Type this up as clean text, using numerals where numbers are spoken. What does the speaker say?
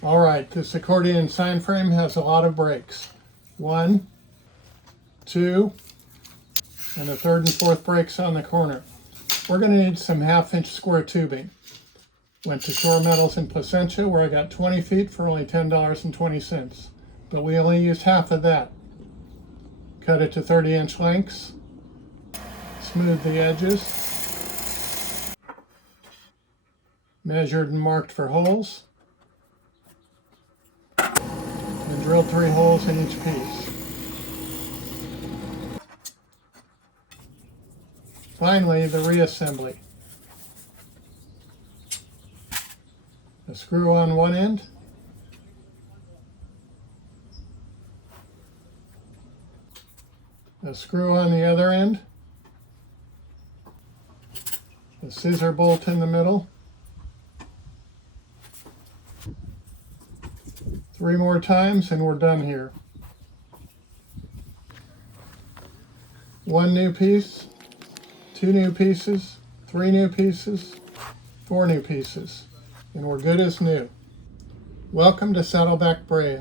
All right, this accordion sign frame has a lot of breaks. 1, 2, and the third and fourth breaks on the corner. We're going to need some 1/2-inch square tubing. Went to Shore Metals in Placentia where I got 20 feet for only $10.20. But we only used half of that. Cut it to 30-inch lengths. Smooth the edges. Measured and marked for holes. And drilled 3 holes in each piece. Finally, the reassembly. A screw on one end. A screw on the other end. A scissor bolt in the middle. 3 more times and we're done here. 1 new piece, 2 new pieces, 3 new pieces, 4 new pieces, and we're good as new. Welcome to Saddleback Brea.